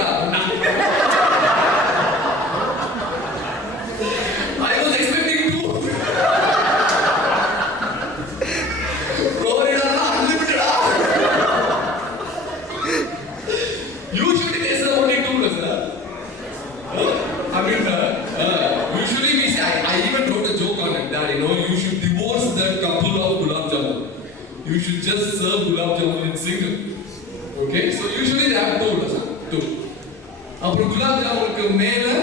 I was expecting 2. Usually there's only 2, sir. I mean, usually we say, I even wrote a joke on it that, you should divorce that couple of gulab jamun. You should just serve gulab jamun in single. Okay, so usually they have 2, sir. 2. Appo gulab jamun ku mela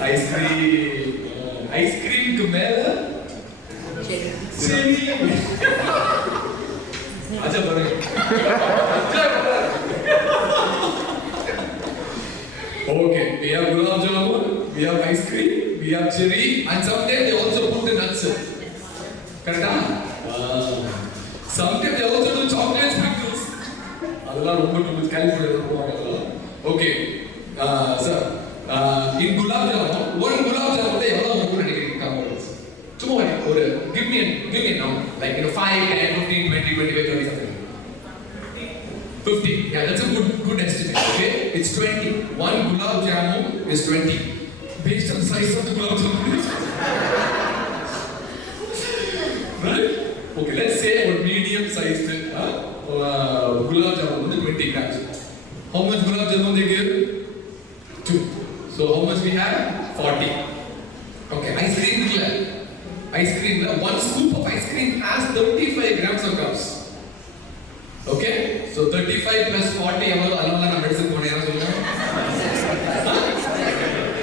ice cream. Ice cream ku mela cherry. Acha barang. Okay, we have gulab jamun, we have ice cream, we have cherry, and sometimes they also put the nuts. Correct? Sometimes they also do chocolate sprinkles. Okay, sir. In gulab jamun, one gulab jamun, give me a number, like 5, 10, 15, 20, 25, 30 something. 50. Yeah, that's a good estimate. Okay, it's 20. One gulab jamun is 20, based on the size of the gulab jamun. Right? Okay, let's say a medium-sized gulab jamun is 20 grams. How much gulab jamun they give? 2. So how much we have? 40. Okay, ice cream. One scoop of ice cream has 35 grams of carbs. Okay, so 35 plus 40, medicine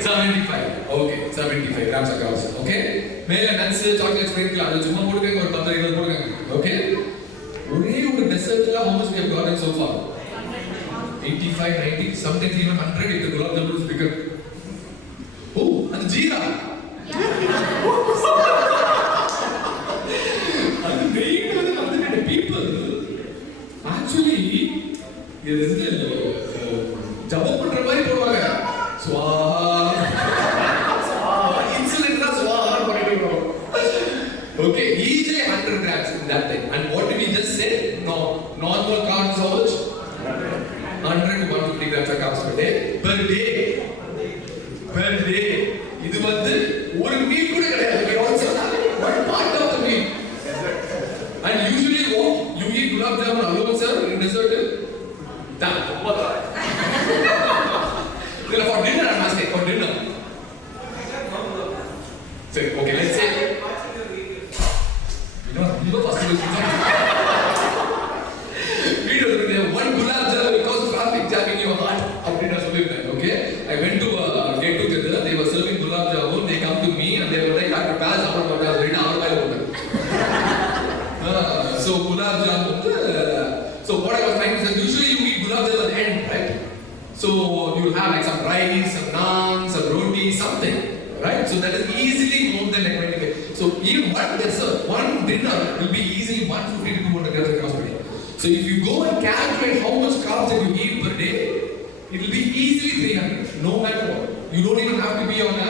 75. Okay, 75 grams of carbs. Okay, male nuts, chocolate sprinkle, okay. Only dessert, how much we have gotten so far? 85, 90, sometimes even 100 if the gulab jamun is bigger. Oh, and the jeera. And the main other people. Actually, this is Jabba put Hereby Purvaga. Swaha. Insulin is Swaha. Okay, easily 100 grams in that time. And what did we just say? No, normal carbs how much? 100 to 150 grams of carbs per day. Per day. This is one meal. One part of the meal. And usually you eat gulab jamun alone, sir, in dessert. Done. For dinner, I'm asking. For dinner. So, okay, let's say. You know first one gulab jamun because traffic jamming your heart. Okay? I went to a get together. They were serving gulab jamun. They come to me and they were like, Dr. Pal Fun. So gulab jamun. So what I was trying to say, usually you eat gulab jamun at the end, right? So you will have like some rice, some naan, some roti, something, right? So that is easily more than like 20. So even one dessert, one dinner will be easily 150 to 200 grams of carbs per day. So if you go and calculate how much carbs that you eat per day, it will be easily 300, no matter what. You don't even have to be on a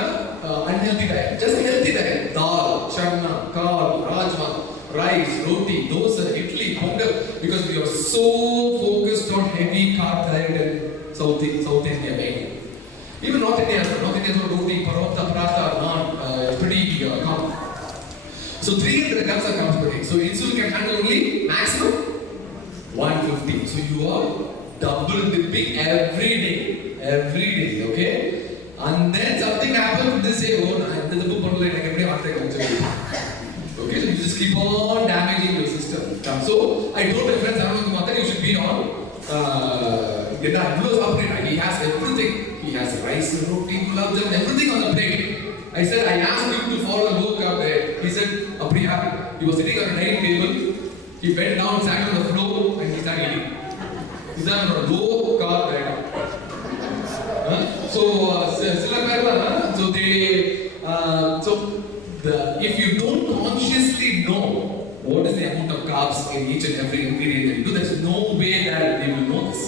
unhealthy diet, just a healthy diet. Dal, chana, kal, rajma, rice, roti, dosa, idli, pongal, because we are so focused on heavy carb diet and South India mainly. Even North India is roti, parota, paratha, naan, pretty common. So 300 grams of carbs per day. So insulin can handle only maximum 150. So you are double dipping every day, okay? And then something happens, they say, oh, there's a book on like every heart attack. Okay, so you just keep on damaging your system. So I told my friends, you should be on he has everything. He has rice, roti, gulab jamun, everything on the plate. I said, I asked him to follow a low carb diet. He said, he was sitting on a dining table. He bent down, sat on the floor, and he started eating. He said, on a low carb diet. If you don't consciously know what is the amount of carbs in each and every ingredient that you do, there's no way that they will know this.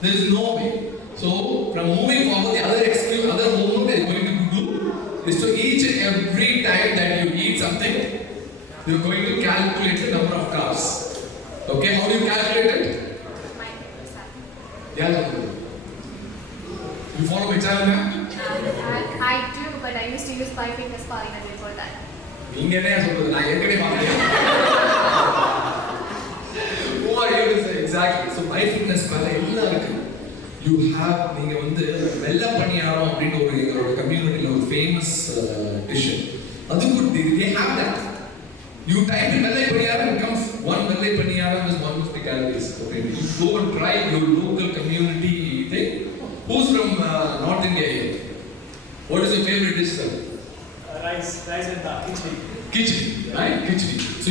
There is no way. So from moving forward, the other homework that you're going to do is to each and every time that you eat something, you're going to calculate the number of carbs. Okay, how do you calculate it? Yeah. You follow my channel, ma'am? I do, but I used to use my fitness pal before that. நீங்க என்ன சொல்றது? நான் ஏற்கனவே பார்த்தேன். Who are you to say exactly? So my fitness pal எல்லாம் இருக்கு. You have நீங்க வந்து வெள்ள பணியாரம் அப்படின்ற ஒரு எங்களோட கம்யூனிட்டில ஒரு ஃபேமஸ் டிஷ். அது கூட they have that. You type in வெள்ளை பணியாரம், it comes one வெள்ளை பணியாரம் is 150 calories. Okay, you go and try your local community thing. Who's from North India here? What is your favorite dish, sir? Rice and khichdi. Khichdi, right? Khichdi. So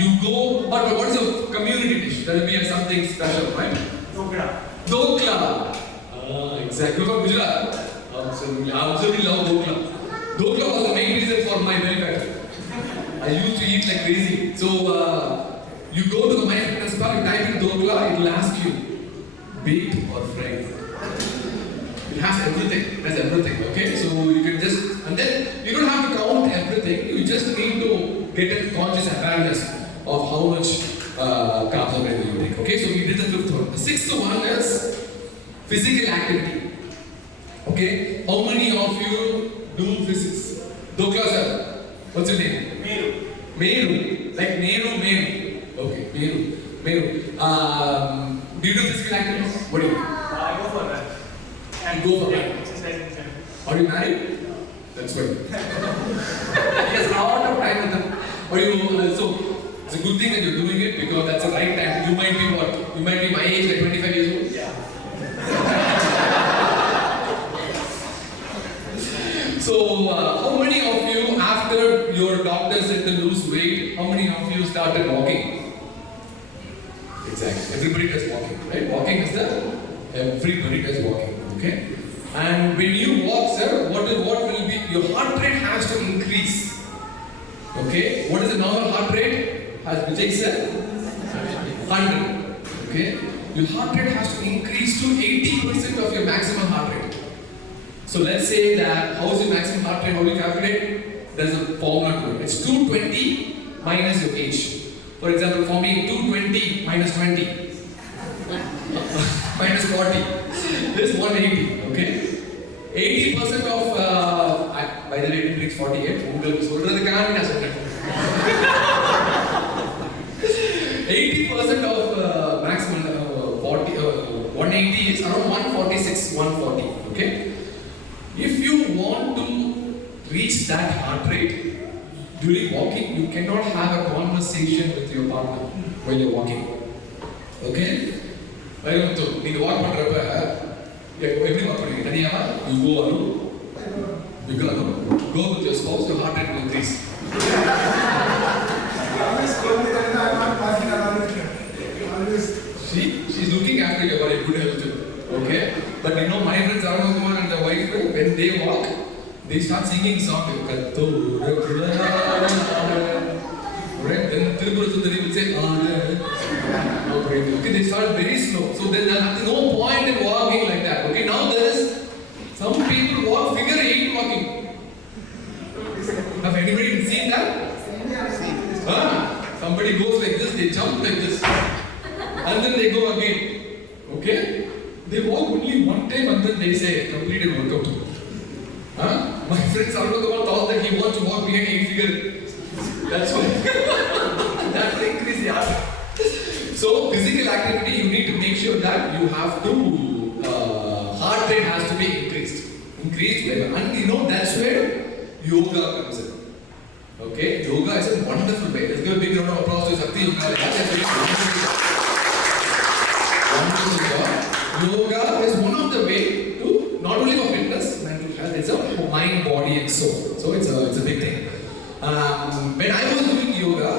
you go, but what is your community dish? That will be something special, right? Dokla. Exactly. From Gujarat. Absolutely love dokla. Dokla was the main reason for my belly fat. I used to eat like crazy. So you go to the MyFitnessPal, you type in dokla, it will ask you baked or fried. It has everything. It has everything. Okay, so you can just, and then you don't have to count everything. You just need to get a conscious awareness of how much carbs are you take. Okay, so we did the fifth one. The sixth one is physical activity. Okay, how many of you do physics? Dokla sir, what's your name? Meru. Like Meru. Okay, Meru. Do you do physical activities? What do you do? I go for that. You go for that. Exercise and gym. Are you married? That's good. He has a lot of time with them. Or you, so it's a good thing that you're doing it because that's the right time. You might be what? You might be my age, like 25 years old. Yeah. So how many of you, after your doctor said to lose weight, how many of you started walking? Exactly. Everybody does walking, right? Walking is everybody does walking. Okay? And when you walk, sir, what will be, your heart rate has to increase. Okay? What is the normal heart rate? As Vijay said, 100. Okay? Your heart rate has to increase to 80% of your maximum heart rate. So let's say that, how is your maximum heart rate? How do you calculate? There's a formula to it. It's 220 minus your age. For example, for me, 220 minus 20. Minus 40. This is 180, okay? 80% of, by the way, it brings 48. 80% of maximum 180 is around 146, 140, okay? If you want to reach that heart rate during walking, you cannot have a conversation with your partner while you're walking, okay? So, you walk பண்றப்ப எப்படி walk பண்ணுவீங்க? தனியாவா? You go alone. You go alone. Go with your spouse, your heart rate will increase. She's looking after your body, good health too. Okay? But you know, my friends Aramakumar and the wife, when they walk, they start singing song. Right? Then Tripura Sundari will say, okay, they start very slow. So there's no point in walking like that. Okay, now there is, some people walk figure 8 walking. Have anybody seen that? Somebody goes like this, they jump like this. And then they go again. Okay? They walk only one time and then they say, completed workout. My friend Sarvakama thought that he wants to walk behind 8 figure. That's why. That's the increase, yeah. So, physical activity, you need to make sure that you have to, heart rate has to be increased. Increased level. And you know, that's where yoga comes in. Okay? Yoga is a wonderful way. Let's give a big round of applause to Sakthi Yogalaya. Yoga is one of the way to, not only for fitness, mental health, it's a mind, body and soul. So it's a big thing. When I was doing yoga,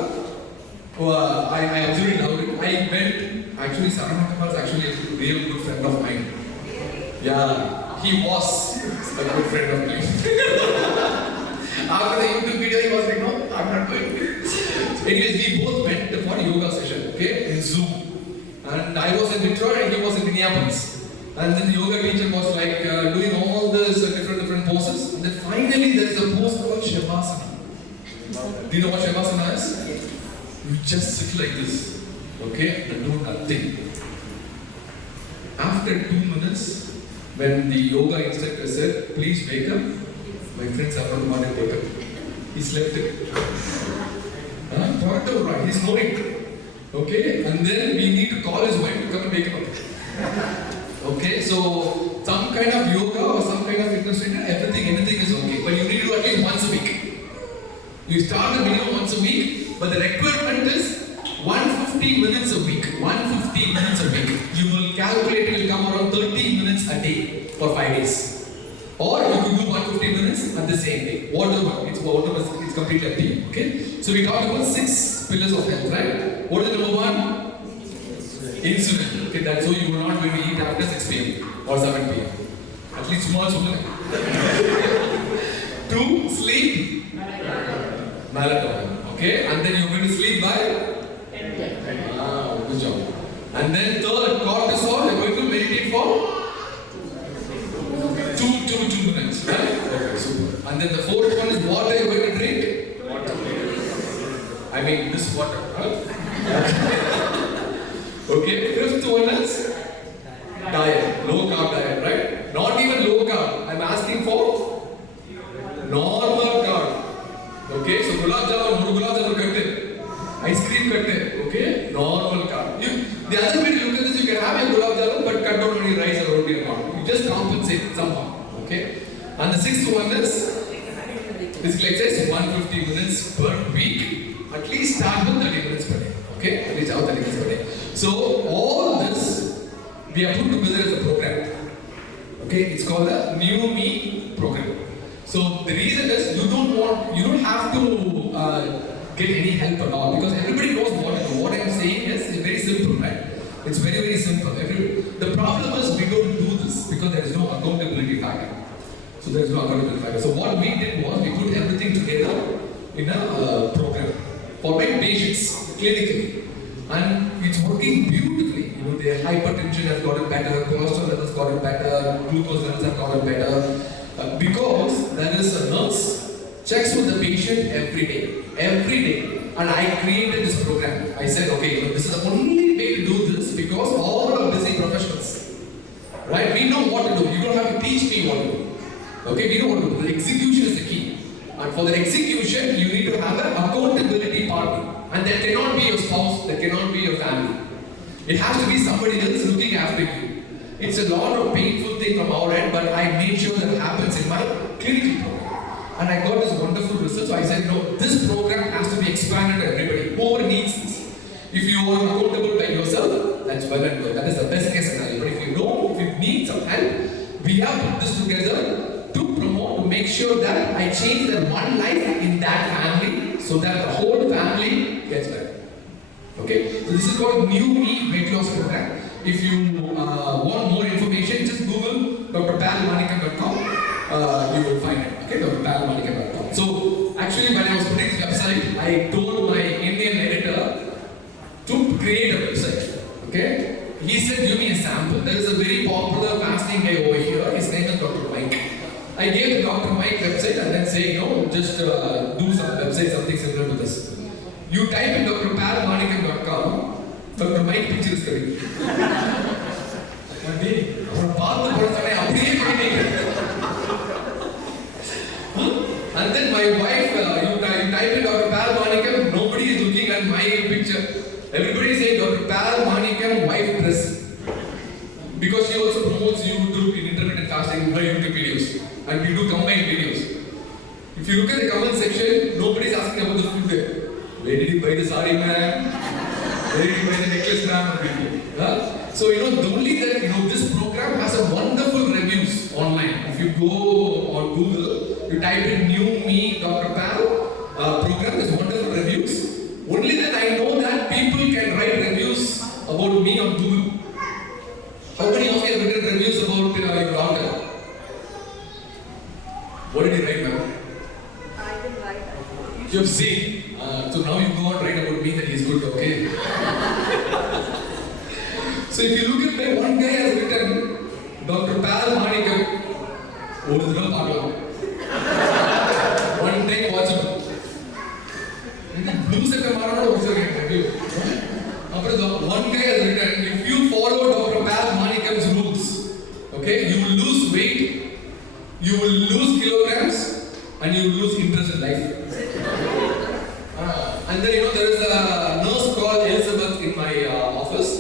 I absolutely loved it. I went, actually Saranaka was actually a real good friend of mine. Yeah, he was a good friend of mine. After the YouTube video, he was like, no, I'm not going. Anyways, we both went for yoga session, okay, in Zoom. And I was in Detroit and he was in Minneapolis. And then the yoga teacher was like doing all this different poses. And then finally there is a pose called Shavasana. Do you know what Shavasana is? You just sit like this, okay, and do nothing. After 2 minutes, when the yoga instructor said, please wake up, my friends are not wanting to wake up. He slept it. Right, he's snoring. Okay, and then we need to call his wife to come and wake him up. Okay, so some kind of yoga or some kind of fitness trainer, anything is okay. But you need to do at least once a week. You start the minimum once a week, but the requirement is 150 minutes a week. 150 minutes a week. You will calculate, it will come around 30 minutes a day for 5 days. Or you can do 150 minutes at the same day. Whatever, it's completely up to you. Okay? So we talked about 6 pillars of health, right? What is number 1? Insulin. Okay, that's why you are not going to eat after 6 p.m. or 7 p.m. At least small children. 2, sleep. Melatonin. Okay, and then you're going to sleep by? Good job. And then 3rd, cortisol. You're going to meditate for? 2 minutes. Right? Okay, super. And then the 4th one is water you're going to drink? Water. I mean, this water. Huh? Okay, 5th one is? Diet. Low carb diet, right? Not even low carb. I'm asking for? Normal carb. Okay, so gulab jamun katte. Ice cream katte. Okay, normal carb. The other way to look at this, you can have your gulab jamun but cut down on your rice or roti or not. You just compensate somehow. Okay, and the 6th one is physical exercise 150 minutes per week. At least start with 30 minutes per day. Okay, at least 30 minutes per day. So all this we have put together as a program. Okay, it's called the New Me program. So the reason is you don't have to get any help at all because everybody knows what to do. What I'm saying is very simple, right? It's very simple. The problem is we don't do this because there is no accountability factor. So there is no accountability factor. So what we did was we put everything together in a program for my patients clinically, and it's working beautifully. You know, their hypertension has gotten better, cholesterol levels gotten better, glucose levels have gotten better. Because there is a nurse checks with the patient every day, and I created this program. I said, okay, this is the only way to do this because all are busy professionals, right? We know what to do. You don't have to teach me what to do. Okay, we know what to do. The execution is the key, and for the execution, you need to have an accountability partner, and that cannot be your spouse, that cannot be your family. It has to be somebody else looking after you. It's a lot of painful thing from our end, but I made sure that it happens in my clinical program. And I got this wonderful result, so I said, no, this program has to be expanded to everybody. Whoever needs this. If you are accountable by yourself, that's well and good. That is the best case scenario. But if you need some help, we have put this together to promote, to make sure that I change that one life in that family so that the whole family gets better. Okay, so this is called New Me Weight Loss Program. If you want more information, just Google Dr.Pal you will find it. Okay, Dr.Pal So actually, when I was putting this website, I told my Indian editor to create a website. Okay, he said, give me a sample. There is a very popular fasting guy over here. His name is Dr. Mike. I gave the Dr. Mike website and then say, just do some website, something similar to this. You type in Dr.Pal Dr. Mike picture is coming. And then my wife, you type in Dr. Pal Manickam, nobody is looking at my picture. Everybody is saying Dr. Pal Manickam wife dress. Because she also promotes YouTube in intermittent fasting, her YouTube videos. And we do combined videos. If you look at the comment section, nobody is asking about the food there. Where did you buy the sari, man? Where did you buy the necklace, man? So, only that, this program has a wonderful reviews online. If you go on Google, you type in New Me Dr. Pal program, there's wonderful reviews. Only that I know that people can write reviews about me on Google. How many of you have written reviews about your daughter? What did you write, ma'am? I didn't write. You have seen. So now you go and write about me that he's good, okay? So if you look at my one guy has written Dr. Pal Manickam original Pagla. One day watch him. Blue sector Marana also get review. One guy has written, if you follow Dr. Pal Manickam's rules, okay, you will lose and you lose interest in life. And then there is a nurse called Elizabeth in my office,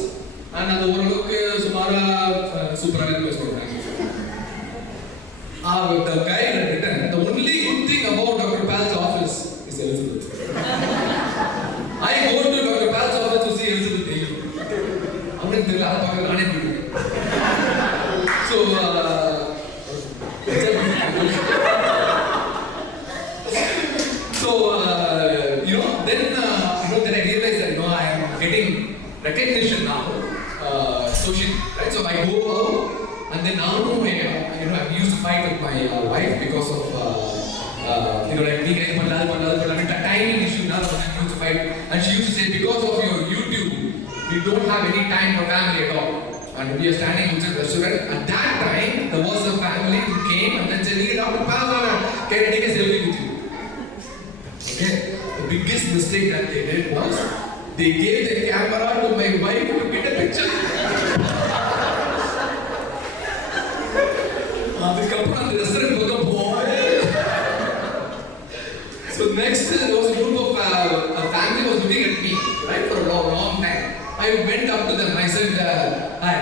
and at the overlook Sumara super. The guy had written, the only good thing about Dr. Pal's office is Elizabeth. I go to Dr. Pal's office to see Elizabeth daily. So, then I realized that I am getting recognition now, socially, right? So I go out, and then now I used to fight with my wife because of like the timing issue. Now I used to fight, and she used to say, because of your YouTube, we don't have any time for family at all. And we are standing outside the restaurant. At that time, there was a family who came and then said, "Hey, Dr. Pal, can I take a selfie with you?" Okay. The biggest mistake that they did was they gave the camera to my wife to get a picture. So next there was a group of a family was looking at me, right, for a long time. I went up to them and I said, "Hi,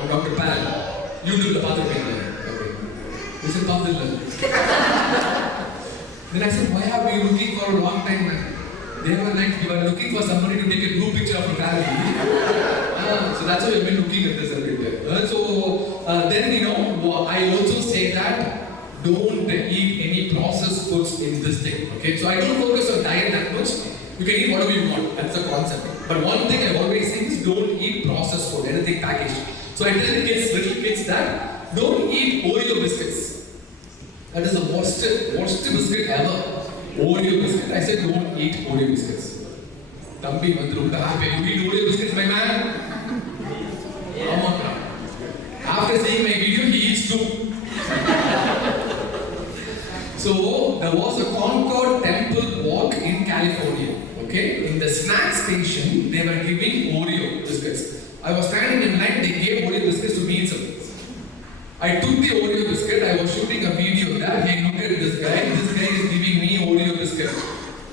I'm Dr. Pal. You do the bathroom." Okay. They said, "Bathroom." Then I said, "Why are we looking for a long time?" They were like, "We were looking for somebody to take a group picture of a family." So that's why we've been looking at this everywhere. Then I also say that don't eat any processed foods in this thing. Okay, so I don't focus on diet that much. You can eat whatever you want. That's the concept. But one thing I always say is don't eat processed food, anything packaged. So I tell the kids, little kids, that don't eat Oreo biscuits. That is the worst biscuit ever. Oreo biscuit. I said don't eat Oreo biscuits. Tambi vandrum ta happy. You eat Oreo biscuits, my man? After seeing my video, he eats too. So there was a Concord Temple walk in California. Okay, in the snack station, they were giving Oreo biscuits. I was standing in line. They gave Oreo biscuits to me itself. I took the Oreo biscuit. I was shooting a video that, hey, look at this guy. This guy is giving me Oreo biscuit.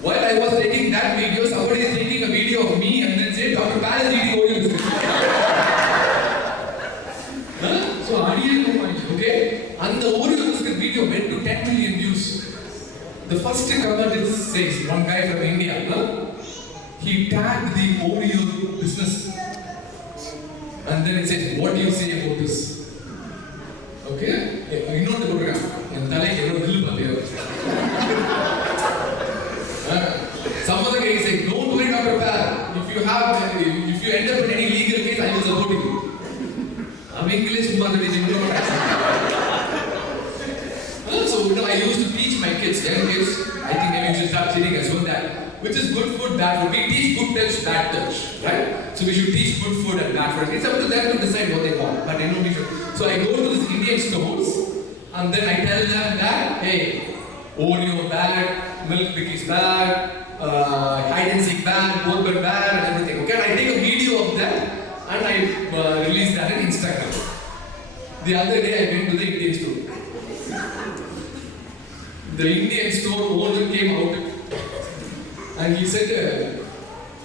While I was taking that video, somebody is taking a video of me and then say, "Dr. Pal is eating Oreo biscuit." So I didn't know much, okay? And the Oreo biscuit video went to 10 million views. The first comment it says, one guy from India, he tagged the Oreo business. And then it says, "What do you say about this?" Okay? You know the program. Some other guy is saying, "Don't worry, Dr. Pal. If you end up in any legal case, I will support you." I'm English, So I used to teach my kids, young kids. I think maybe you should start teaching as well that which is good food, bad food. We teach good touch, bad touch, right? So we should teach good food and bad food. It's up to them to decide what they want. But we should. So I go to these Indian stores and then I tell them that, hey, Oreo bad, milk cookies bad, hide and seek bad, burger bad, and everything. Okay, and I take a video of that and I release that on Instagram. The other day I went to the Indian store. The Indian store owner came out and he said,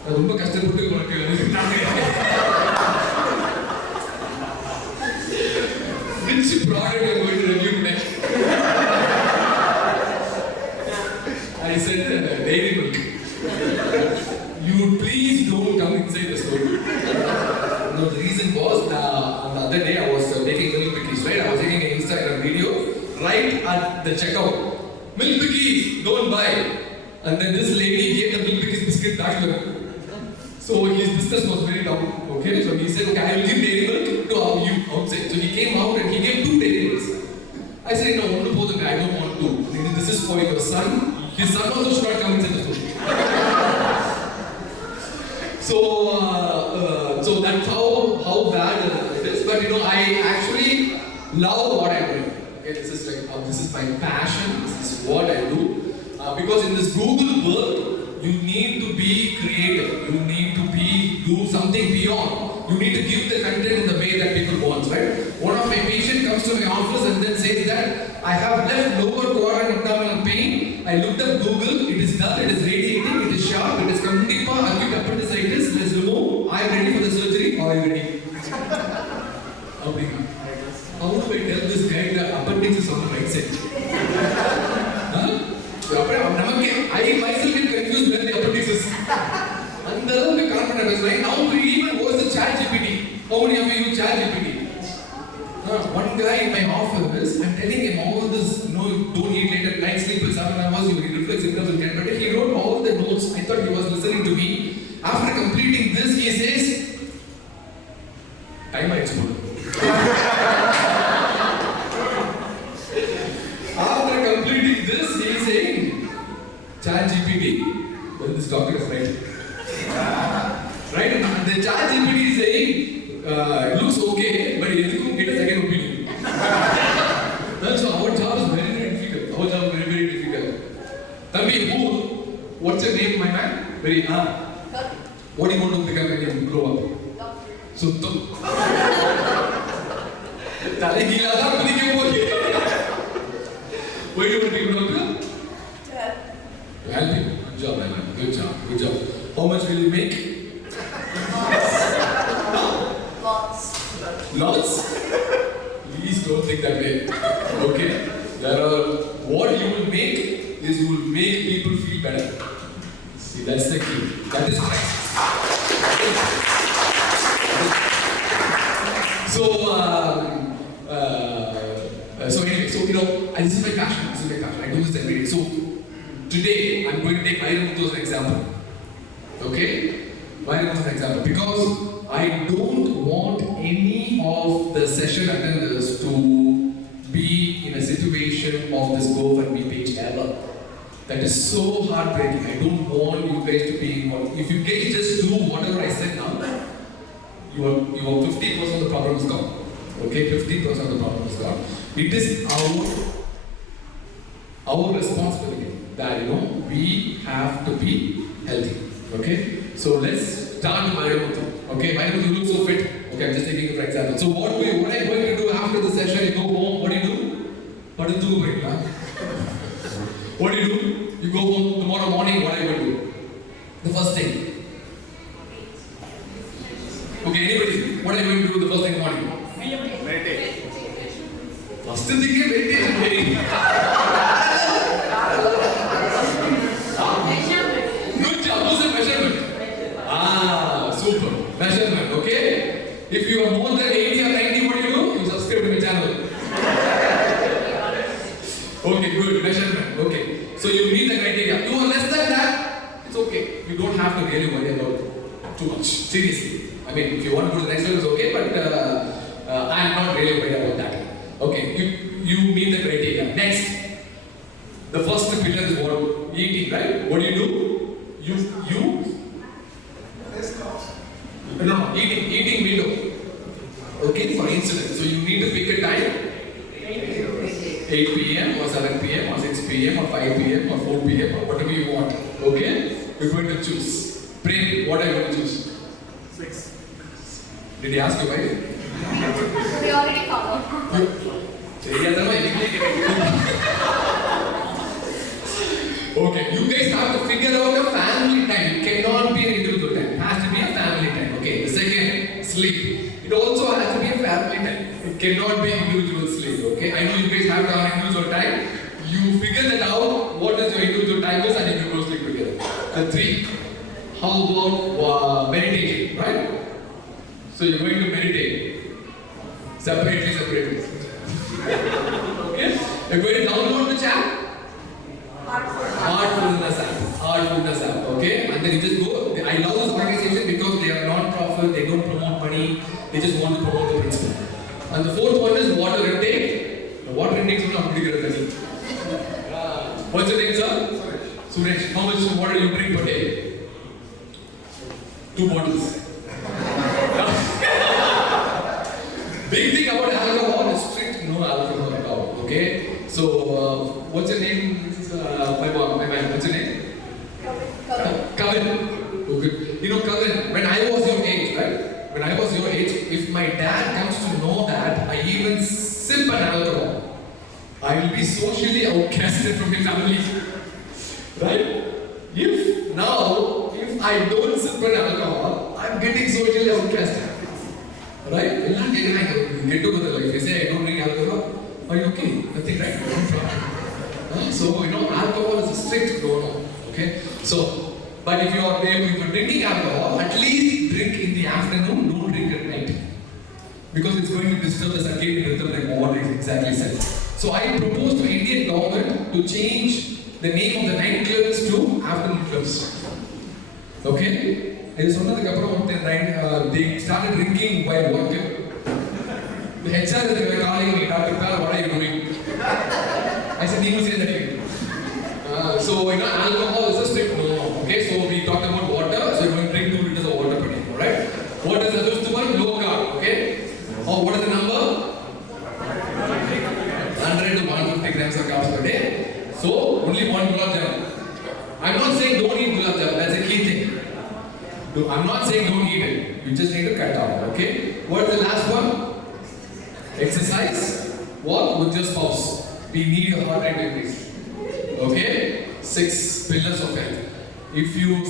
"Rumba kashtappattu unakku which product you are going to review next?" I said, "Dairy milk." "You please don't come inside the store." No, the reason was on the other day I was taking milk cookies, right? I was taking an Instagram video right at the checkout. "Milk cookies, don't buy." And then this lady gave the milk cookies biscuit back to him. So his business was very down. Okay, so he said, "Okay, I will give dairy milk to you outside." So he came out and he gave 2 dairy milks. I said, "No, I don't want to. This is for your son. His son also should not come inside the store." So that's how bad it is. But I actually love what I'm doing. Okay, this is my passion. This is what I do. Because in this Google world, you need to be creative. You need to do something beyond. You need to give the content in the way that people want, right? One of my patients comes to my office and then says that I have left lower quadrant abdominal pain அப்படிங்க. How do I tell this guy the appendix is on the right side? அப்புறம் நமக்கு I myself get confused when the appendix is. அந்த அளவுக்கு confident is right. Now we even was the chat GPT. How many of you use chat GPT? One guy in my office, I'm telling him all this, don't eat late at night, sleep with 7 hours, you will reflex symptoms will get better. He wrote all the notes. I thought he was listening to me. After completing this, he says, time I spoke. After completing this, he is saying, chat GPT, well, this doctor is right. Right? And the chat GPT is saying, it looks okay, but you get a second opinion. So our job is very, very difficult. Our job is very, very difficult. Thambi, what's your name, my man? Very, what do you want to become when you grow up? Doctor. So, Tali gila tha, kudike poli. Why do you want to become a doctor? To help you. Good job, my man. Good job. Good job. How much will you make? Lots? Please don't think that way. Okay? What you will make is you will make people feel better. See, that's the key. That is priceless. So anyway, this is my passion. I do this every day. So today, I'm going to take Vairamuthu as an example. Okay? Vairamuthu as an example. Because I don't want any of the session attenders to be in a situation of this GoFundMe page ever. That is so heartbreaking. I don't want you guys to be involved. If you guys just do whatever I said now, you are 50% of the problem is gone. Okay, 50% of the problem is gone. It is our responsibility that we have to be healthy. Okay, so let's start with Vairamuthu. Okay, Vairamuthu, you look so fit. Okay, I'm just taking it for example. So what I'm going to do after the session? You go home. What do you do? What do you do? You go home tomorrow morning. What are you going to do? The first thing. Okay, anybody? What are you going to do the first thing in the morning? Meditate. First thing is meditation. Good job. Who's the measurement? Super. Measurement. Okay. If you are more than 80 or 90, what do? You subscribe to my channel. Okay, good. Measurement. Okay. So you meet the criteria. You are less than that, it's okay. You don't have to really worry about too much. Seriously. I mean, if you want to go to the next level, it's okay, but I'm not really worried about that. Okay, you meet the criteria. Next, the first pillar is what? Eating, right? What do? You No, eating window. Okay, for insulin. So you need to pick a time. 8 p.m. or 7 p.m. or 6 p.m. or 5 p.m. or 4 p.m. or whatever you want. Okay? You're going to choose. Brain, what are you going to choose? 6. Did he ask you why? We already followed. Okay, you guys have to figure out a family time. It cannot be an individual time. It has to be a family time. Okay, the second, sleep. It also has to be a family time. It cannot be individual sleep. Okay, I know you guys have to have individual time. You figure that out. What is your individual time is, and you can go sleep together. The 3. How about meditation, right? So you're going to meditate. Separately. Okay? You're going to download the chat. Heartfulness app. Okay? And then you just go. I love this organization because they are non-profit, they don't promote money, they just want to promote the principle. And the fourth one is water intake. The water intake is not bigger than me. What's your name, sir? Suresh. How much water do you drink per day? 2 bottles. Big thing about alcohol is strict no alcohol at all. Okay? So, what's your name? My man, what's your name? Kavin. Okay. Kavin, when I was your age, right? When I was your age, if my dad comes to know that I even sip an alcohol, I will be socially outcasted from my family. Right? If I don't sip an alcohol, I'm getting socially outcasted. Right? get over the life. You say, I don't drink alcohol. Are you okay? Nothing, right? No problem. So, alcohol is a strict no. Okay? So, but if you're drinking alcohol, at least drink in the afternoon, don't drink at night. Because it's going to disturb the circadian rhythm like what is exactly said. So I propose to Indian government to change the name of the night clubs to afternoon clubs. Okay? They started drinking while working. The HR is calling me, Dr.Pal, what are you doing? I said, you say that. So, alcohol is a strict no. Okay, so we talked about water, so you're going to drink 2 liters of water per day, alright? What is the fifth one? Low carb, okay? Or what is the number? 100 to 150 grams of carbs per day. So, only one gulab jamun. I'm not saying don't eat gulab jamun, that's a key thing. I'm not saying don't eat it, you just need to cut down, okay? What is the last one? Exercise, walk with your spouse. We need your heart rate increase. Okay? 6 pillars of health. If you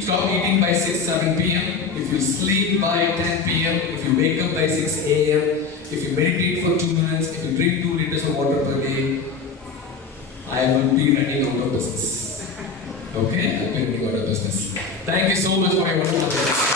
stop eating by 6-7 p.m., if you sleep by 10 p.m., if you wake up by 6 a.m., if you meditate for 2 minutes, if you drink 2 liters of water per day, I will be running out of business. Okay? I'm running out of business. Thank you so much for your wonderful attention.